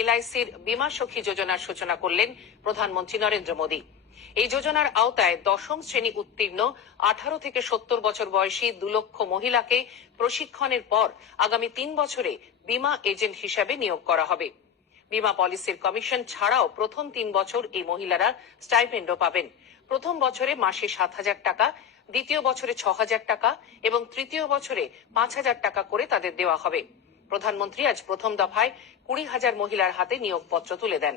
এলআইসির বীমা সখী যোজনার সূচনা করলেন প্রধানমন্ত্রী নরেন্দ্র মোদী। এই যোজনার আওতায় দশম শ্রেণী উত্তীর্ণ 18 থেকে 70 বছর বয়সী 2 লক্ষ মহিলাকে প্রশিক্ষণের পর আগামী 3 বছরে বীমা এজেন্ট হিসেবে নিয়োগ করা হবে। বীমা পলিসির কমিশন ছাড়াও প্রথম 3 বছর এই মহিলারা স্টাইপেন্ডও পাবেন। প্রথম বছরে মাসে 7,000 টাকা, দ্বিতীয় বছরে 6,000 টাকা এবং তৃতীয় বছরে 5,000 টাকা করে তাদের দেওয়া হবে। প্রধানমন্ত্রী আজ প্রথম দফায় 20,000 মহিলার হাতে নিয়োগপত্র তুলে দেন।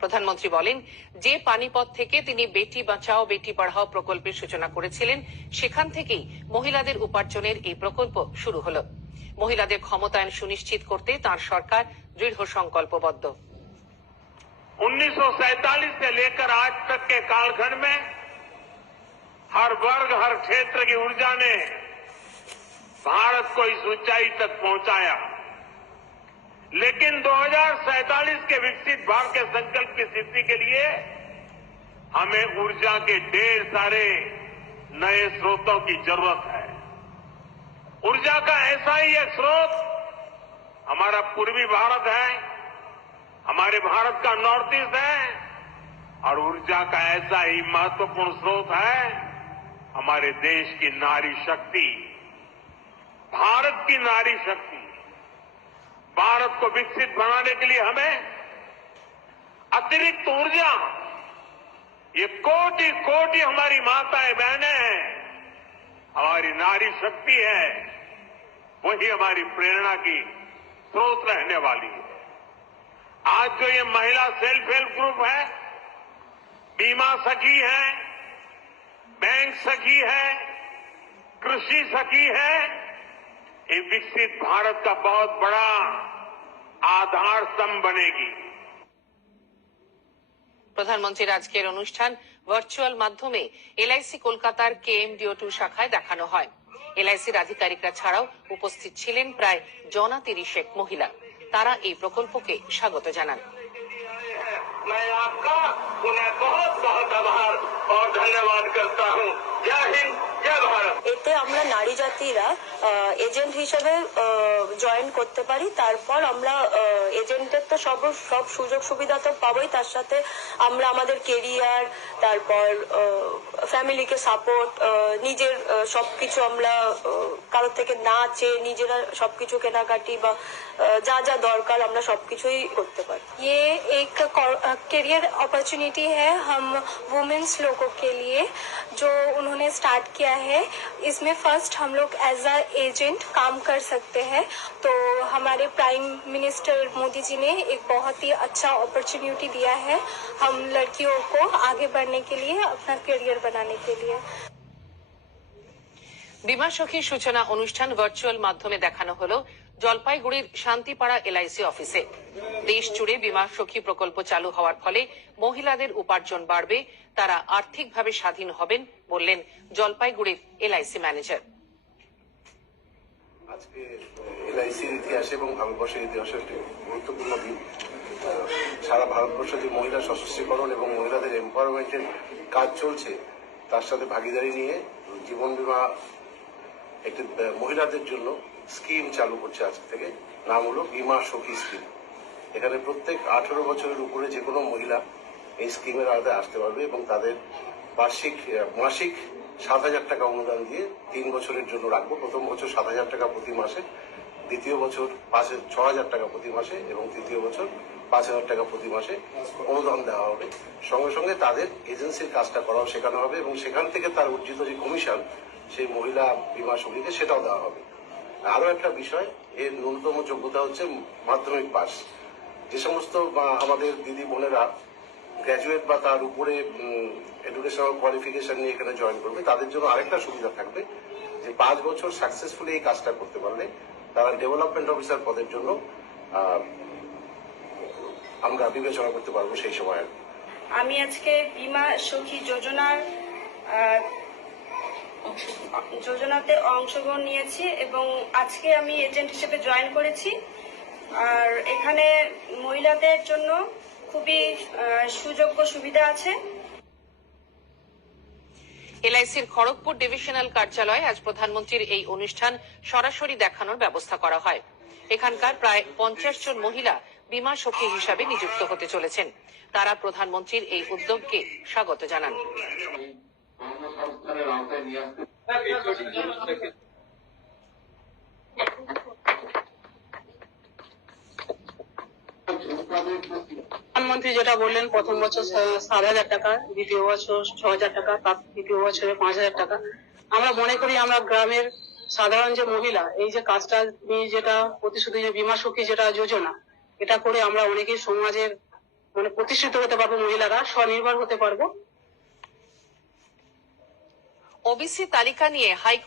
প্রধানমন্ত্রী বলেন, যে পানিপথ থেকে তিনি বেটি বাঁচাও বেটি পড়াও প্রকল্পের সূচনা করেছিলেন, সেখান থেকেই মহিলাদের উপার্জনের এই প্রকল্প শুরু হলো। মহিলাদের ক্ষমতায়ন সুনিশ্চিত করতে তাঁর সরকার দৃঢ় সংকল্পবদ্ধ। 1947 से लेकर आज तक के कालखंड में हर वर्ग, हर क्षेत्र की ऊर्जा ने भारत को इस ऊंचाई तक पहुंचाया। लेकिन 2047 के विकसित भारत के संकल्प की सिद्धि के लिए हमें ऊर्जा के ढेर सारे नए स्रोतों की जरूरत है। ऊर्जा का ऐसा ही एक स्रोत हमारा पूर्वी भारत है, हमारे भारत का नॉर्थ ईस्ट है, और ऊर्जा का ऐसा ही महत्वपूर्ण स्रोत है हमारे देश की नारी शक्ति, भारत की नारी शक्ति। भारत को विकसित बनाने के लिए हमें अतिरिक्त ऊर्जा, ये कोटि कोटि हमारी माताएं बहनें हैं, हमारी नारी शक्ति है, वही हमारी प्रेरणा की स्रोत रहने वाली है। आज जो ये महिला सेल्फ हेल्प ग्रुप है, बीमा सखी है, बैंक सखी है, कृषि सखी है, ये विकसित भारत का बहुत बड़ा आधार स्तंभ बनेगी। প্রধানমন্ত্রীর আজকের অনুষ্ঠান ভার্চুয়াল মাধ্যমে এলআইসি কলকাতার KMDO2 শাখায় দেখানো হয়। এলআইসির আধিকারিকরা ছাড়াও উপস্থিত ছিলেন প্রায় 30 মহিলা। তারা এই প্রকল্পকে স্বাগত জানান। मैं आपका उन्हें बहुत बहुत आभार और धन्यवाद करता हूँ। जय हिंद, जय भारत। এতে আমরা নারী জাতিরা এজেন্ট হিসেবে জয়েন করতে পারি। তারপর আমরা এজেন্টের তো সব সুযোগ সুবিধা তো পাবোই, তার সাথে আমরা আমাদের কেরিয়ার, তারপর ফ্যামিলিকে সাপোর্ট, নিজের সবকিছু আমরা কারোর থেকে না চেয়ে নিজেরা সবকিছু কেনাকাটি বা যা যা দরকার আমরা সবকিছুই করতে পারি। ये एक करियर अपॉर्चुनिटी है हम वुमेन्स लोगों के लिए जो उन्होंने स्टार्ट किया है। इसमें फर्स्ट हम लोग एज अ एजेंट काम कर सकते हैं। तो हमारे प्राइम मिनिस्टर मोदी जी ने एक बहुत ही अच्छा अपॉर्चुनिटी दिया है हम लड़कियों को आगे बढ़ने के लिए, अपना करियर बनाने के लिए। বীমা সখী সূচনা অনুষ্ঠান ভার্চুয়াল মাধ্যমে দেখানো হলো জলপাইগুড়ির শান্তিপাড়া এলআইসি অফিসে। দেশ জুড়ে বীমা সখী প্রকল্প চালু হওয়ার ফলে মহিলাদের উপার্জন বাড়বে, তারা আর্থিকভাবে স্বাধীন হবেন বললেন জলপাইগুড়ির এলআইসি ম্যানেজার। আজকে এলআইসির ইতিহাস এবং ভারতবর্ষের ইতিহাসে একটি গুরুত্বপূর্ণ দিন। সারা ভারতবর্ষে যে মহিলা সশক্তিকরণ এবং মহিলাদের এম্পাওয়ারমেন্টের কাজ চলছে, তার সাথে ভাগিদারি নিয়ে জীবন বীমা একটি মহিলাদের জন্য স্কিম চালু করছে আজ থেকে। নাম হলো বীমা সখী স্কিম। এখানে প্রত্যেক 18 বছরের উপরে যে কোনো মহিলা এই স্কিমের আওতায় আসতে পারবে এবং তাদের মাসিক 7,000 টাকা অনুদান দিয়ে 3 বছরের জন্য রাখবো। প্রথম বছর 7,000 টাকা প্রতি মাসে, দ্বিতীয় বছর 6,000 টাকা প্রতি মাসে এবং তৃতীয় বছর 5,000 টাকা প্রতি মাসে অনুদান দেওয়া হবে। সঙ্গে সঙ্গে তাদের এজেন্সির কাজটা করাও শেখানো হবে এবং সেখান থেকে তার অর্জিত যে কমিশন সেই মহিলা বীমা সখীকে সেটাও দেওয়া হবে। আরো একটা বিষয়, এর ন্যূনতম যোগ্যতা হচ্ছে মাধ্যমিক পাস। যে সমস্ত আমাদের দিদি বোনেরা গ্র্যাজুয়েট বা তার উপরে এডুকেশনাল কোয়ালিফিকেশন নিয়ে এখানে জয়েন করবে, তাদের জন্য আরেকটা সুবিধা থাকবে যে 5 বছর সাকসেসফুলি এই কাজটা করতে পারলে তারা ডেভেলপমেন্ট অফিসার পদের জন্য আমরা বিবেচনা করতে পারবো সেই সময়। আমি আজকে বীমা সখী যোজনাতে অংশগ্রহণ নিয়েছি এবং আজকে আমি এজেন্ট হিসেবে জয়েন করেছি। আর এখানে মহিলাদের জন্য খুবই সুযোগ্য সুবিধা আছে। এলআইসির খড়গপুর ডিভিশনাল কার্যালয়ে আজ প্রধানমন্ত্রীর এই অনুষ্ঠান সরাসরি দেখানোর ব্যবস্থা করা হয়। এখানকার প্রায় 50 জন মহিলা বীমা সখী হিসাবে নিযুক্ত হতে চলেছেন। তারা প্রধানমন্ত্রীর এই উদ্যোগকে স্বাগত জানান। প্রধানমন্ত্রী যেটা বললেন, প্রথম বছর 7,000 টাকা, দ্বিতীয় বছর 6,000 টাকা, তার তৃতীয় বছরে 5,000 টাকা। আমরা মনে করি আমরা গ্রামের সাধারণ যে মহিলা এই যে কাজটা নিয়ে যেটা প্রতিশ্রুতি, যে বীমা সখী যেটা যোজনা, এটা করে আমরা অনেকেই সমাজের মানে প্রতিষ্ঠিত হতে পারবো, মহিলারা স্বনির্ভর হতে পারবো। ওবিসি তালিকা নিয়ে হাইকোর্ট